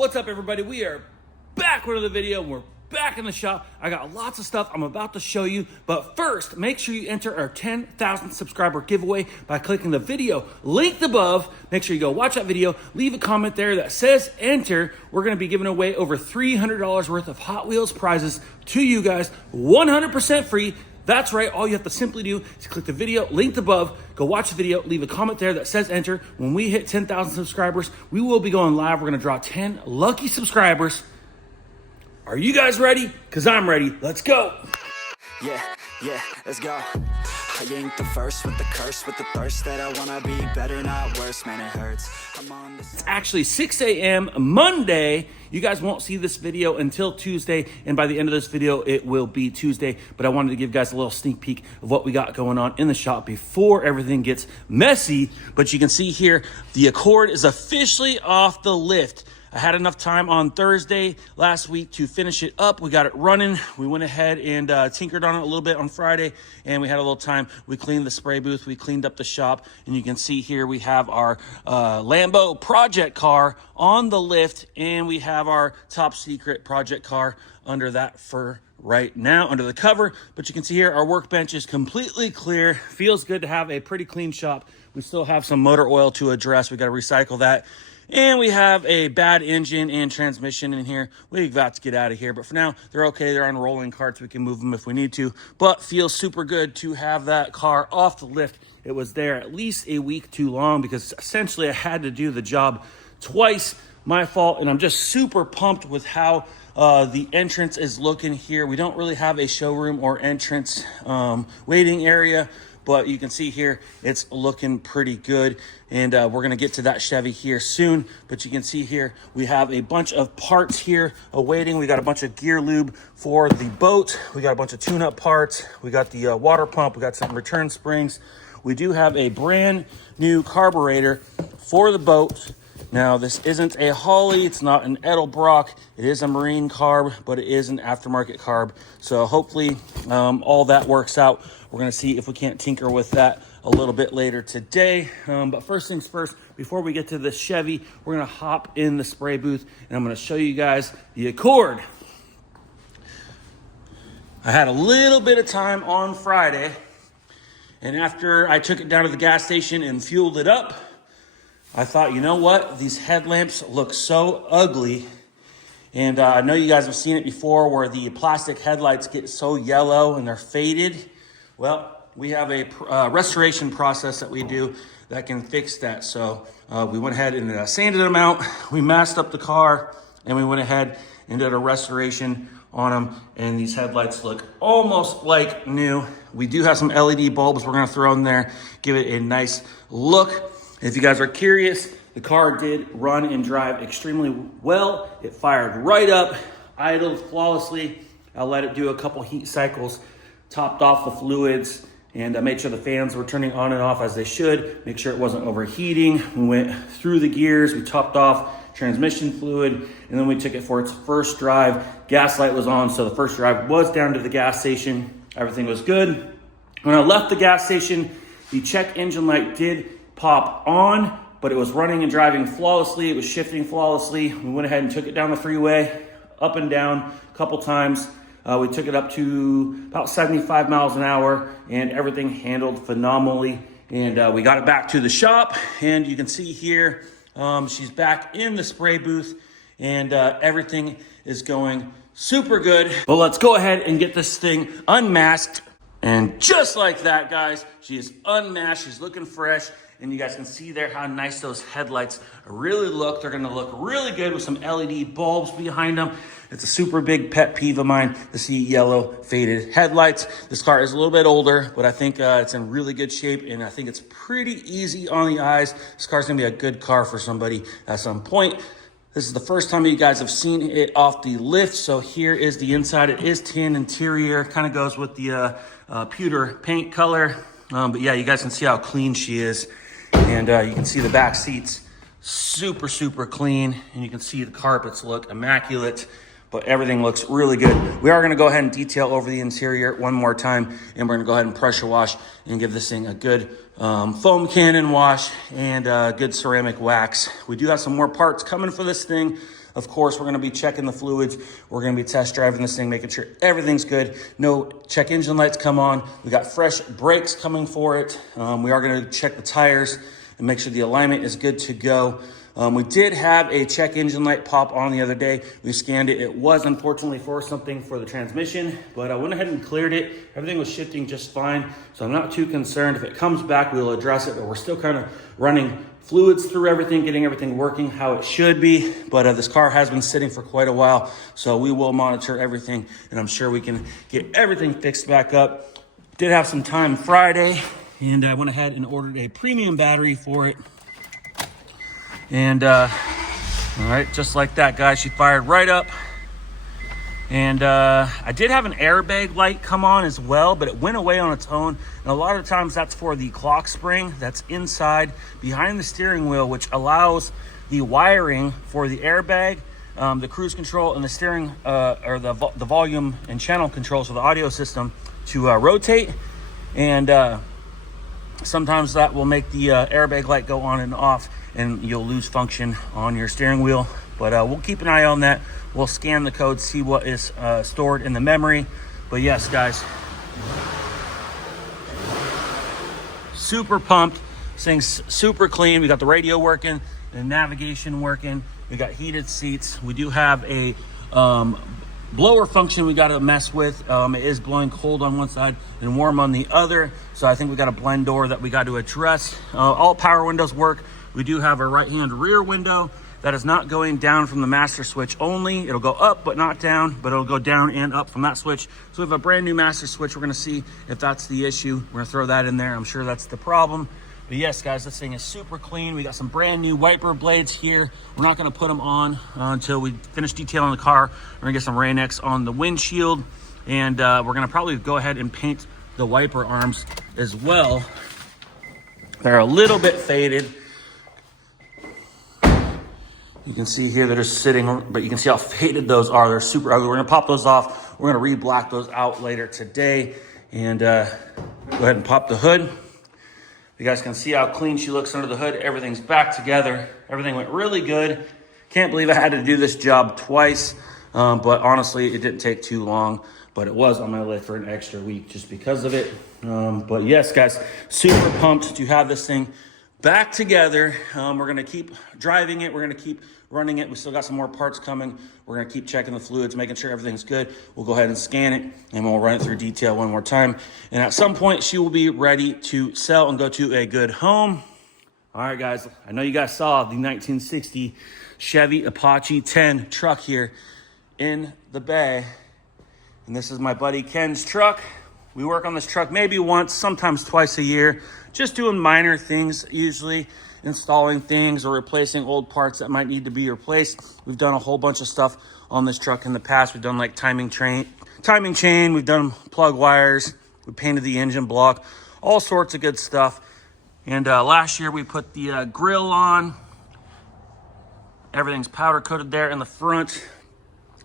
What's up, everybody? We are back with another video, and we're back in the shop. I got lots of stuff I'm about to show you, but first, make sure you enter our 10,000 subscriber giveaway by clicking the video linked above. Make sure you go watch that video, leave a comment there that says enter. We're going to be giving away over $300 worth of Hot Wheels prizes to you guys, 100% free. That's right, all you have to simply do is click the video linked above, go watch the video, leave a comment there that says enter. When we hit 10,000 subscribers, we will be going live. We're gonna draw 10 lucky subscribers. Are you guys ready? Because I'm ready. Let's go. Yeah, let's go. I ain't the first with the curse, with the thirst that I wanna be better, not worse, man, it hurts. I'm on this. It's actually 6 a.m. Monday. You guys won't see this video until Tuesday, and by the end of this video, it will be Tuesday. But I wanted to give you guys a little sneak peek of what we got going on in the shop before everything gets messy. But you can see here, the Accord is officially off the lift. I had enough time on Thursday last week to finish it up. We got it running. We went ahead and tinkered on it a little bit on Friday, and we had a little time. We cleaned the spray booth. We cleaned up the shop, and you can see here we have our Lambo project car on the lift, and we have our top secret project car under that for right now, under the cover. But you can see here our workbench is completely clear. Feels good to have a pretty clean shop. We still have some motor oil to address. We got to recycle that. And we have a bad engine and transmission in here. We've got to get out of here. But for now, they're okay. They're on rolling carts. We can move them if we need to. But feels super good to have that car off the lift. It was there at least a week too long because essentially I had to do the job twice. My fault. And I'm just super pumped with how the entrance is looking here. We don't really have a showroom or entrance waiting area. But you can see here, it's looking pretty good. And we're going to get to that Chevy here soon. But you can see here, we have a bunch of parts here awaiting. We got a bunch of gear lube for the boat. We got a bunch of tune-up parts. We got the water pump. We got some return springs. We do have a brand new carburetor for the boat. Now, this isn't a Holley. It's not an Edelbrock. It is a marine carb, but it is an aftermarket carb. So hopefully all that works out. We're going to see if we can't tinker with that a little bit later today. But first things first, before we get to the Chevy, we're going to hop in the spray booth, and I'm going to show you guys the Accord. I had a little bit of time on Friday, and after I took it down to the gas station and fueled it up, I thought, you know what? These headlamps look so ugly. And I know you guys have seen it before where the plastic headlights get so yellow and they're faded. Well, we have a restoration process that we do that can fix that. So we went ahead and sanded them out. We masked up the car, and we went ahead and did a restoration on them. And these headlights look almost like new. We do have some LED bulbs we're going to throw in there, give it a nice look. If you guys are curious, the car did run and drive extremely well. It fired right up, idled flawlessly. I let it do a couple heat cycles, topped off the fluids, and I made sure the fans were turning on and off as they should. Make sure it wasn't overheating. We went through the gears, we topped off transmission fluid, and then we took it for its first drive. Gas light was on, so the first drive was down to the gas station. Everything was good. When I left the gas station, the check engine light did pop on, but it was running and driving flawlessly. It was shifting flawlessly. We went ahead and took it down the freeway, up and down a couple times. We took it up to about 75 miles an hour, and everything handled phenomenally. And we got it back to the shop, and you can see here, she's back in the spray booth, and everything is going super good. But let's go ahead and get this thing unmasked. And just like that, guys, she is unmasked. She's looking fresh. And you guys can see there how nice those headlights really look. They're gonna look really good with some LED bulbs behind them. It's a super big pet peeve of mine to see yellow faded headlights. This car is a little bit older, but I think it's in really good shape, and I think it's pretty easy on the eyes. This car's gonna be a good car for somebody at some point. This is the first time you guys have seen it off the lift. So here is the inside. It is tan interior, kind of goes with the pewter paint color. But yeah, you guys can see how clean she is. And you can see the back seats super, super clean. And you can see the carpets look immaculate. but everything looks really good. We are going to go ahead and detail over the interior one more time, and we're going to go ahead and pressure wash and give this thing a good foam cannon wash, and good ceramic wax. We do have some more parts coming for this thing. Of course, we're going to be checking the fluids. We're going to be test driving this thing, making sure everything's good. No check engine lights come on. We got fresh brakes coming for it. We are going to check the tires and make sure the alignment is good to go. We did have a check engine light pop on the other day. We scanned it. It was unfortunately for something for the transmission, but I went ahead and cleared it. Everything was shifting just fine, so I'm not too concerned. If it comes back, we'll address it, but we're still kind of running fluids through everything, getting everything working how it should be. But this car has been sitting for quite a while, so we will monitor everything, and I'm sure we can get everything fixed back up. Did have some time Friday, and I went ahead and ordered a premium battery for it. And all right, just like that, guys, she fired right up. And I did have an airbag light come on as well, but it went away on its own. And a lot of times that's for the clock spring that's inside behind the steering wheel, which allows the wiring for the airbag, the cruise control, and the steering or the volume and channel controls for the audio system to rotate. And sometimes that will make the airbag light go on and off, and you'll lose function on your steering wheel. But we'll keep an eye on that. We'll scan the code, see what is stored in the memory. But yes, guys, super pumped. This thing's super clean. We got the radio working, the navigation working. We got heated seats. We do have a blower function we got to mess with. It is blowing cold on one side and warm on the other. So I think we got a blend door that we got to address. All power windows work. We do have a right-hand rear window that is not going down from the master switch only. It'll go up, but not down, but it'll go down and up from that switch. So we have a brand new master switch. We're gonna see if that's the issue. We're gonna throw that in there. I'm sure that's the problem. But yes, guys, this thing is super clean. We got some brand new wiper blades here. We're not gonna put them on until we finish detailing the car. We're gonna get some Rain-X on the windshield, and we're gonna probably go ahead and paint the wiper arms as well. They're a little bit faded. You can see here they're just sitting, but you can see how faded those are. They're super ugly. We're gonna pop those off. We're gonna re-black those out later today, and go ahead and pop the hood. You guys can see how clean she looks under the hood. Everything's back together. Everything went really good. Can't believe I had to do this job twice, but honestly, it didn't take too long, but it was on my list for an extra week just because of it. But yes, guys, super pumped to have this thing back together. We're gonna keep driving it. We're gonna keep running it. We still got some more parts coming. We're gonna keep checking the fluids, making sure everything's good. We'll go ahead and scan it, and we'll run it through detail one more time. And at some point, she will be ready to sell and go to a good home. All right, guys, I know you guys saw the 1960 Chevy Apache 10 truck here in the bay. And this is my buddy Ken's truck. We work on this truck maybe once, sometimes twice a year, just doing minor things, usually installing things or replacing old parts that might need to be replaced. We've done a whole bunch of stuff on this truck in the past. We've done like timing chain, we've done plug wires, we painted the engine block, all sorts of good stuff. And last year we put the grill on. Everything's powder coated there in the front.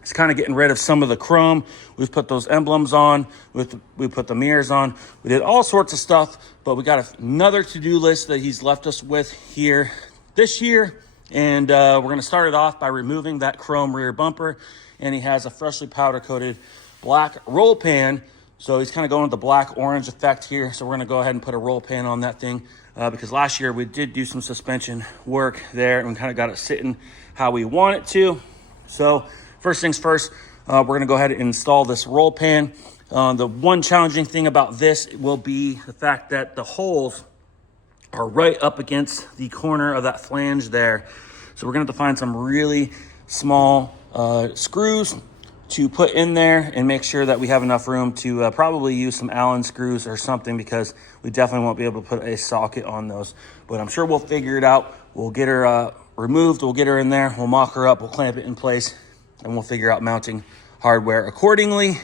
It's kind of getting rid of some of the chrome. We've put those emblems on. We put the mirrors on. We did all sorts of stuff, but we got another to-do list that he's left us with here this year. And we're going to start it off by removing that chrome rear bumper. And he has a freshly powder coated black roll pan. So he's kind of going with the black orange effect here. So we're going to go ahead and put a roll pan on that thing because last year we did do some suspension work there and we kind of got it sitting how we want it to. So first things first, we're gonna go ahead and install this roll pan. The one challenging thing about this will be the fact that the holes are right up against the corner of that flange there. So we're gonna have to find some really small screws to put in there and make sure that we have enough room to probably use some Allen screws or something because we definitely won't be able to put a socket on those. But I'm sure we'll figure it out. We'll get her removed, we'll get her in there, we'll mock her up, we'll clamp it in place, and we'll figure out mounting hardware accordingly.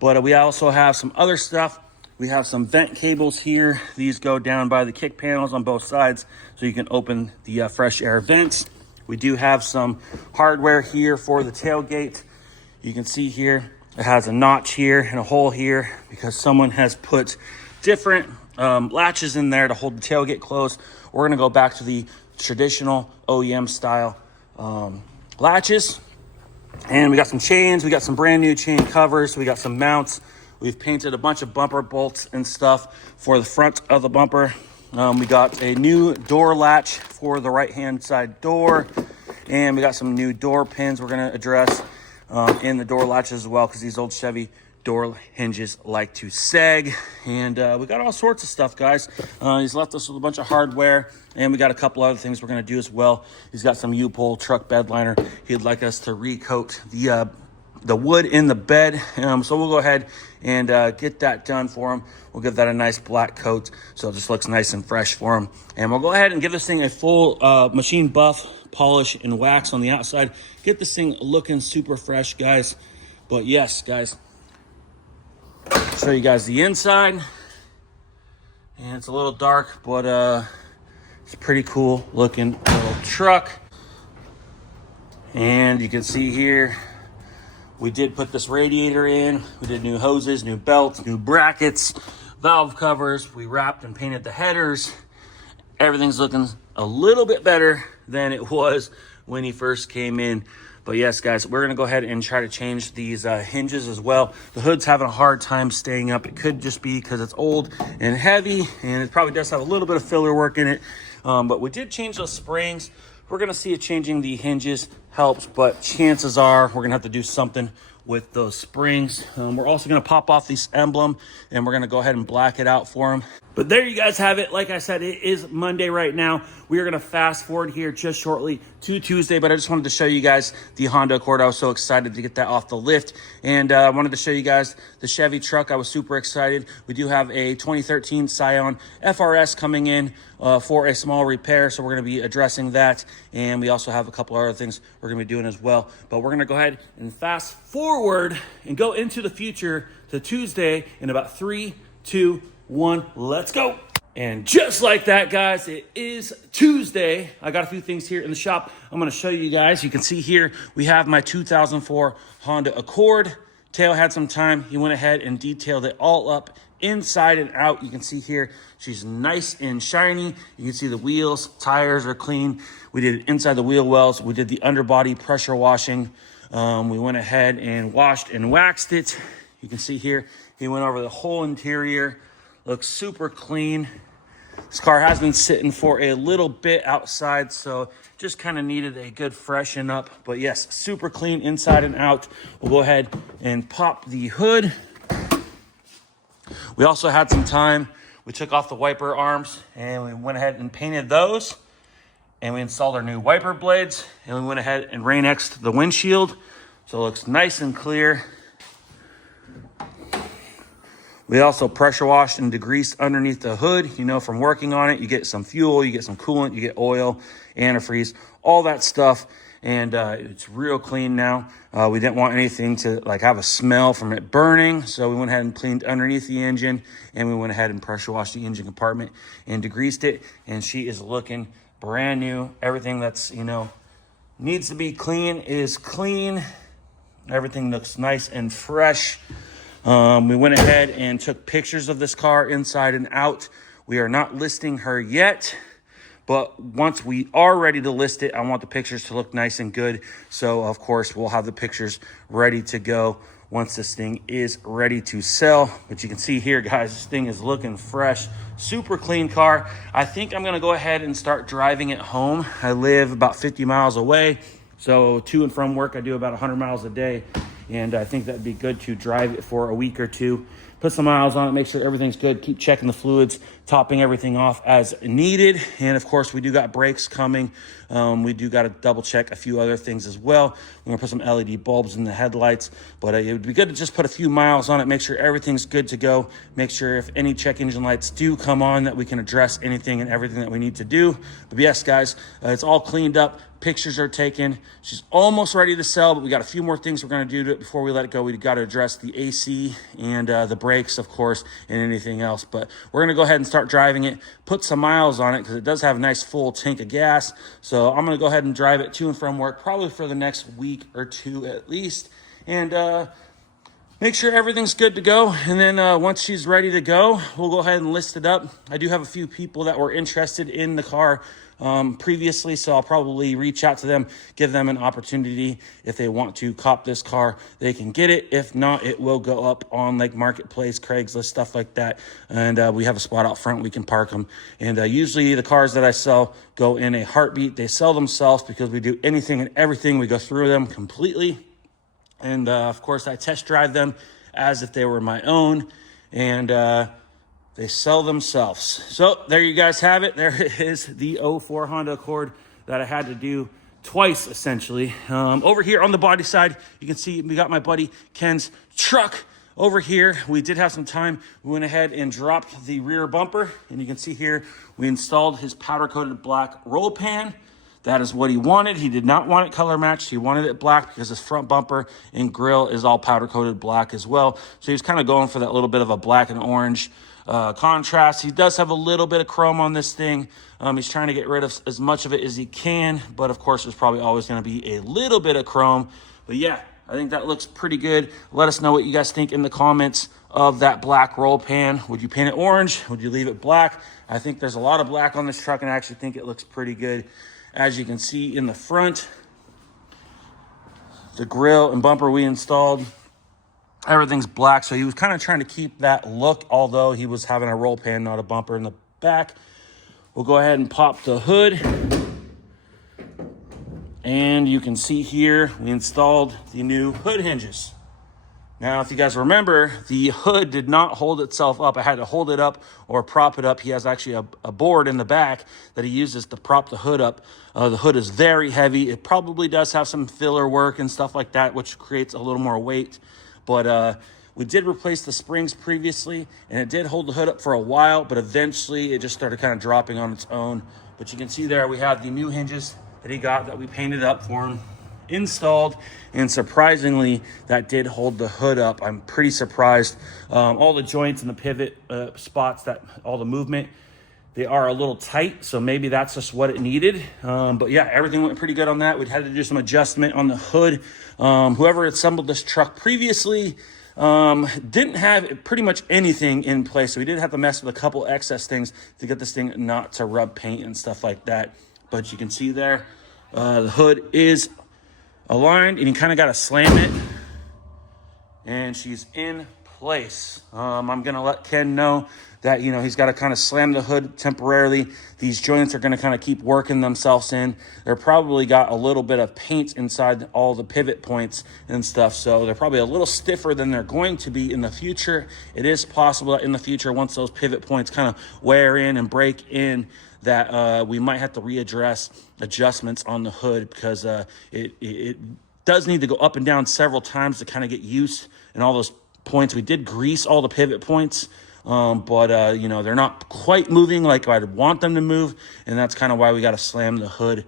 But we also have some other stuff. We have some vent cables here. These go down by the kick panels on both sides so you can open the fresh air vents. We do have some hardware here for the tailgate. You can see here, it has a notch here and a hole here because someone has put different latches in there to hold the tailgate closed. We're going to go back to the traditional OEM style latches. And we got some chains. We got some brand new chain covers. We got some mounts. We've painted a bunch of bumper bolts and stuff for the front of the bumper. We got a new door latch for the right-hand side door. And we got some new door pins we're going to address in the door latches as well, because these old Chevy door hinges like to sag. And we got all sorts of stuff, guys. He's left us with a bunch of hardware, and we got a couple other things we're going to do as well. He's got some U-pull truck bed liner. He'd like us to recoat the wood in the bed. So we'll go ahead and get that done for him. We'll give that a nice black coat so it just looks nice and fresh for him. And we'll go ahead and give this thing a full machine buff, polish, and wax on the outside. Get this thing looking super fresh, guys. But yes, guys, show you guys the inside. And it's a little dark, but it's a pretty cool looking little truck. And you can see here, we did put this radiator in. We did new hoses, new belts, new brackets, valve covers. We wrapped and painted the headers. Everything's looking a little bit better than it was when he first came in. But yes, guys, we're going to go ahead and try to change these hinges as well. The hood's having a hard time staying up. It could just be because it's old and heavy, and it probably does have a little bit of filler work in it. But we did change those springs. We're going to see if changing the hinges helps, but chances are we're going to have to do something with those springs. We're also going to pop off this emblem, and we're going to go ahead and black it out for him. But there you guys have it. Like I said, it is Monday right now. We are going to fast forward here just shortly to Tuesday, but I just wanted to show you guys the Honda Accord. I was so excited to get that off the lift, and I wanted to show you guys the Chevy truck. I was super excited. We do have a 2013 Scion FRS coming in for a small repair, so we're going to be addressing that, and we also have a couple other things we're going to be doing as well. But we're going to go ahead and fast forward and go into the future to Tuesday in about 3, 2, 1, let's go. And just like that, guys, it is Tuesday. I got a few things here in the shop I'm going to show you guys. You can see here we have my 2004 Honda Accord. Tail had some time. He went ahead and detailed it all up inside and out. You can see here she's nice and shiny. You can see the wheels, tires are clean. We did inside the wheel wells. We did the underbody pressure washing. We went ahead and washed and waxed it. You can see here he went over the whole interior. Looks super clean. This car has been sitting for a little bit outside, so just kind of needed a good freshen up. But yes, super clean inside and out. We'll go ahead and pop the hood. We also had some time. We took off the wiper arms and we went ahead and painted those. And we installed our new wiper blades, and we went ahead and rain-xed the windshield. So it looks nice and clear. We also pressure washed and degreased underneath the hood. You know, from working on it, you get some fuel, you get some coolant, you get oil, antifreeze, all that stuff. And it's real clean now. We didn't want anything to like have a smell from it burning. So we went ahead and cleaned underneath the engine, and we went ahead and pressure washed the engine compartment and degreased it. And she is looking brand new. Everything that's, you know, needs to be clean is clean. Everything looks nice and fresh. We went ahead and took pictures of this car inside and out. We are not listing her yet, but once we are ready to list it, I want the pictures to look nice and good. So of course we'll have the pictures ready to go once this thing is ready to sell. But you can see here, guys, this thing is looking fresh, super clean car. I think I'm gonna go ahead and start driving it home. I live about 50 miles away, so to and from work I do about 100 miles a day. And I think that'd be good to drive it for a week or two, put some miles on it, make sure everything's good, keep checking the fluids, topping everything off as needed. And of course, we do got brakes coming. We do got to double check a few other things as well. We're gonna put some LED bulbs in the headlights, but it would be good to just put a few miles on it, make sure everything's good to go, make sure if any check engine lights do come on that we can address anything and everything that we need to do. But yes, guys, it's all cleaned up. Pictures are taken. She's almost ready to sell, but we got a few more things we're going to do to it before we let it go. We got to address the AC and the brakes, of course, and anything else. But we're going to go ahead and start driving it, put some miles on it because it does have a nice full tank of gas. So I'm going to go ahead and drive it to and from work probably for the next week or two at least. And make sure everything's good to go. And then once she's ready to go, we'll go ahead and list it up. I do have a few people that were interested in the car previously, so I'll probably reach out to them, give them an opportunity. If they want to cop this car, they can get it. If not, it will go up on like Marketplace, Craigslist, stuff like that. And we have a spot out front we can park them. And usually the cars that I sell go in a heartbeat. They sell themselves because we do anything and everything. We go through them completely. And of course, I test drive them as if they were my own. And they sell themselves. So there you guys have it. There is the 04 Honda Accord that I had to do twice, essentially. Over here on the body side, you can see we got my buddy Ken's truck over here. We did have some time. We went ahead and dropped the rear bumper. And you can see here, we installed his powder-coated black roll pan. That is what he wanted. He did not want it color matched. He wanted it black because his front bumper and grill is all powder-coated black as well. So he was kind of going for that little bit of a black and orange contrast. He does have a little bit of chrome on this thing. He's trying to get rid of as much of it as he can, but of course there's probably always going to be a little bit of chrome. But yeah, I think that looks pretty good. Let us know what you guys think in the comments of that black roll pan. Would you paint it orange? Would you leave it black? I think there's a lot of black on this truck, and I actually think it looks pretty good. As you can see in the front, the grill and bumper we installed, everything's black. So he was kind of trying to keep that look, although he was having a roll pan, not a bumper in the back. We'll go ahead and pop the hood. And you can see here, we installed the new hood hinges. Now, if you guys remember, the hood did not hold itself up. I had to hold it up or prop it up. He has actually a board in the back that he uses to prop the hood up. The hood is very heavy. It probably does have some filler work and stuff like that, which creates a little more weight. But we did replace the springs previously, and it did hold the hood up for a while, but eventually it just started kind of dropping on its own. But you can see there we have the new hinges that he got that we painted up for him, installed, and surprisingly that did hold the hood up. I'm pretty surprised. All the joints and the pivot spots, that all the movement, they are a little tight, so maybe that's just what it needed. But yeah, everything went pretty good on that. We'd had to do some adjustment on the hood. Whoever assembled this truck previously didn't have pretty much anything in place, so we did have to mess with a couple excess things to get this thing not to rub paint and stuff like that. But you can see there, the hood is aligned, and you kind of got to slam it, and she's in place. I'm gonna let Ken know that, you know, he's got to kind of slam the hood temporarily. These joints are going to kind of keep working themselves in. They're probably got a little bit of paint inside all the pivot points and stuff, so they're probably a little stiffer than they're going to be in the future. It is possible that in the future, once those pivot points kind of wear in and break in, that we might have to readdress adjustments on the hood, because it does need to go up and down several times to kind of get used in all those points. We did grease all the pivot points, but you know, they're not quite moving like I'd want them to move, and that's kind of why we got to slam the hood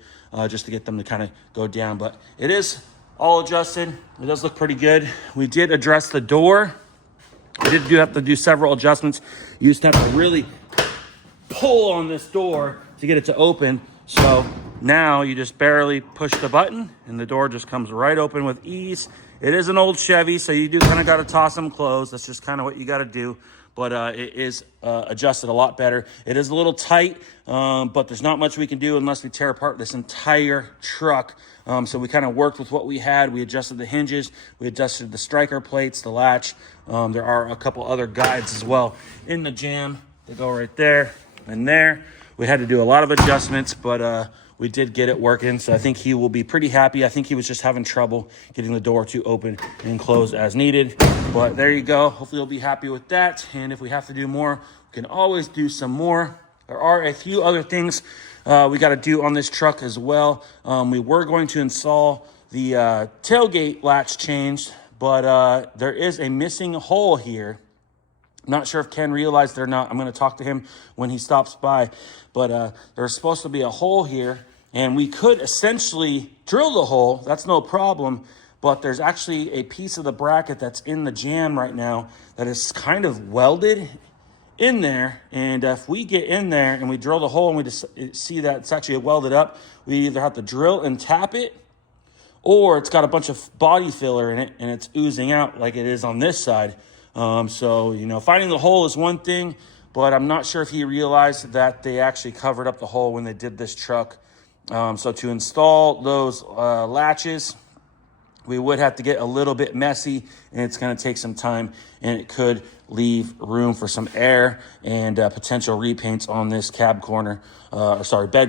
just to get them to kind of go down. But it is all adjusted. It does look pretty good. We did address the door. We did have to do several adjustments. You used to have to really pull on this door to get it to open. So now you just barely push the button and the door just comes right open with ease. It is an old Chevy, so you do kind of got to toss them closed. That's just kind of what you got to do. But it is adjusted a lot better. It is a little tight, but there's not much we can do unless we tear apart this entire truck. So we kind of worked with what we had. We adjusted the hinges. We adjusted the striker plates, the latch. There are a couple other guides as well in the jam. They go right there and there. We had to do a lot of adjustments, but we did get it working. So I think he will be pretty happy. I think he was just having trouble getting the door to open and close as needed. But there you go. Hopefully he'll be happy with that. And if we have to do more, we can always do some more. There are a few other things we got to do on this truck as well. We were going to install the tailgate latch change, but there is a missing hole here. I'm not sure if Ken realized it or not. I'm going to talk to him when he stops by. But there's supposed to be a hole here, and we could essentially drill the hole. That's no problem. But there's actually a piece of the bracket that's in the jam right now that is kind of welded in there. And if we get in there and we drill the hole and we just see that it's actually welded up, we either have to drill and tap it, or it's got a bunch of body filler in it and it's oozing out like it is on this side. So, you know, finding the hole is one thing, but I'm not sure if he realized that they actually covered up the hole when they did this truck. So to install those latches, we would have to get a little bit messy, and it's going to take some time, and it could leave room for some air and potential repaints on this bed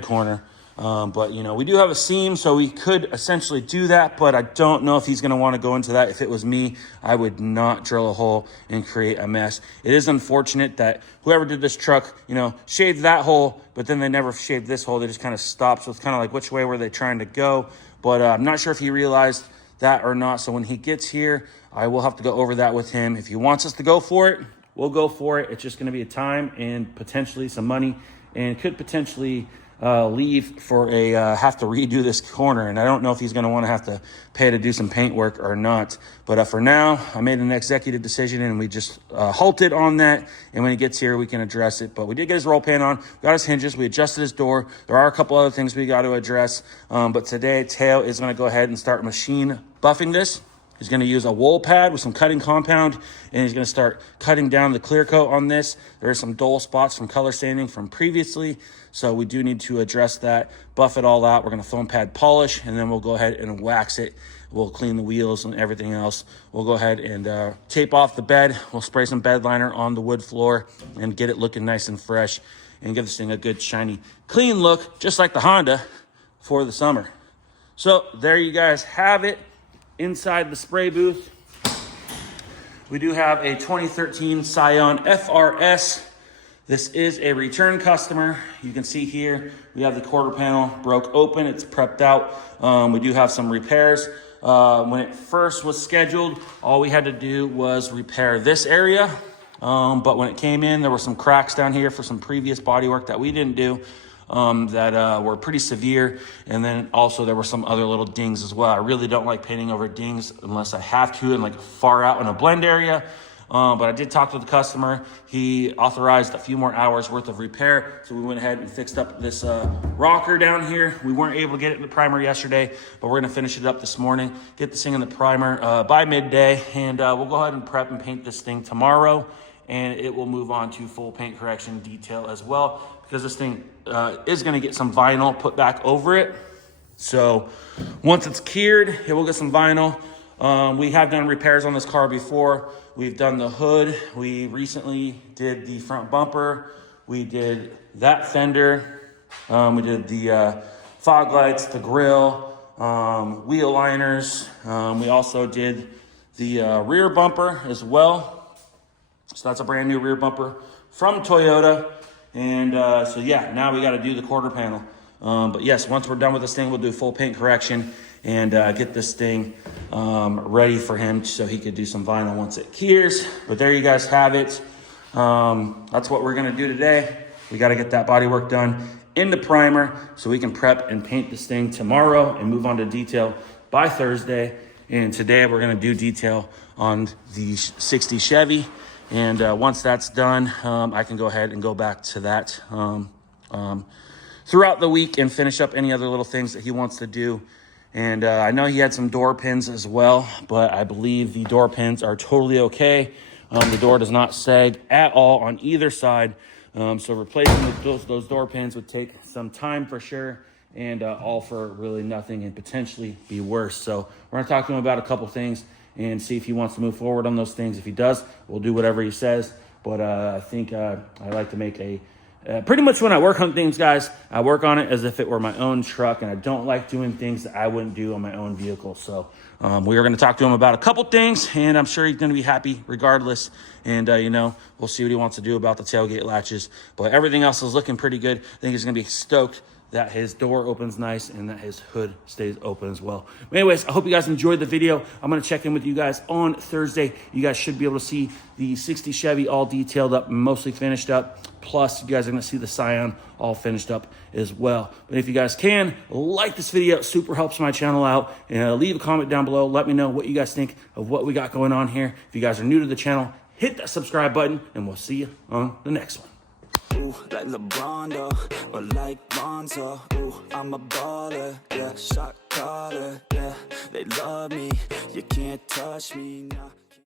corner. But, you know, we do have a seam, so we could essentially do that, but I don't know if he's going to want to go into that. If it was me, I would not drill a hole and create a mess. It is unfortunate that whoever did this truck, you know, shaved that hole, but then they never shaved this hole. They just kind of stopped, so it's kind of like, which way were they trying to go? But I'm not sure if he realized that or not. So when he gets here, I will have to go over that with him. If he wants us to go for it, we'll go for it. It's just going to be a time and potentially some money, and could potentially leave for a have to redo this corner. And I don't know if he's going to want to have to pay to do some paint work or not. But for now, I made an executive decision, and we just halted on that. And when he gets here, we can address it. But we did get his roll pan on, got his hinges, we adjusted his door. There are a couple other things we got to address. But today, Teo is going to go ahead and start machine buffing this. He's going to use a wool pad with some cutting compound, and he's going to start cutting down the clear coat on this. There are some dull spots from color sanding from previously, so we do need to address that, buff it all out. We're going to foam pad polish, and then we'll go ahead and wax it. We'll clean the wheels and everything else. We'll go ahead and tape off the bed. We'll spray some bed liner on the wood floor and get it looking nice and fresh and give this thing a good, shiny, clean look, just like the Honda for the summer. So there you guys have it. Inside the spray booth, we do have a 2013 Scion FRS. This is a return customer. You can see here, we have the quarter panel broke open. It's prepped out. We do have some repairs. When it first was scheduled, all we had to do was repair this area. But when it came in, there were some cracks down here for some previous bodywork that we didn't do. That were pretty severe, and then also there were some other little dings as well. I really don't like painting over dings unless I have to, and like far out in a blend area. But I did talk to the customer. He authorized a few more hours worth of repair, so we went ahead and fixed up this rocker down here. We weren't able to get it in the primer yesterday, but we're gonna finish it up this morning, get this thing in the primer by midday, and we'll go ahead and prep and paint this thing tomorrow, and it will move on to full paint correction detail as well, because this thing is going to get some vinyl put back over it. So once it's cured, it will get some vinyl. We have done repairs on this car before. We've done the hood. We recently did the front bumper. We did that fender. We did the fog lights, the grill, wheel liners. We also did the rear bumper as well. So that's a brand new rear bumper from Toyota. And so yeah, now we got to do the quarter panel. But yes, once we're done with this thing, we'll do full paint correction and get this thing ready for him so he could do some vinyl once it cures. But there you guys have it. That's what we're gonna do today. We got to get that body work done in the primer so we can prep and paint this thing tomorrow and move on to detail by Thursday. And today we're gonna do detail on the 60 Chevy. And once that's done, I can go ahead and go back to that throughout the week and finish up any other little things that he wants to do. And I know he had some door pins as well, but I believe the door pins are totally okay. The door does not sag at all on either side. So replacing those door pins would take some time for sure, and all for really nothing and potentially be worse. So we're gonna talk to him about a couple things and see if he wants to move forward on those things. If he does, we'll do whatever he says. But I think I like to make pretty much when I work on things, guys, I work on it as if it were my own truck, and I don't like doing things that I wouldn't do on my own vehicle. So we are going to talk to him about a couple things, and I'm sure he's going to be happy regardless. And, we'll see what he wants to do about the tailgate latches. But everything else is looking pretty good. I think he's going to be stoked that his door opens nice and that his hood stays open as well. But anyways, I hope you guys enjoyed the video. I'm going to check in with you guys on Thursday. You guys should be able to see the 60 Chevy all detailed up, mostly finished up. Plus, you guys are going to see the Scion all finished up as well. But if you guys can, like this video. It super helps my channel out. And leave a comment down below. Let me know what you guys think of what we got going on here. If you guys are new to the channel, hit that subscribe button, and we'll see you on the next one. Ooh, like LeBron, though, or like Lonzo. Ooh, I'm a baller, yeah, shot collar, yeah. They love me, you can't touch me, nah.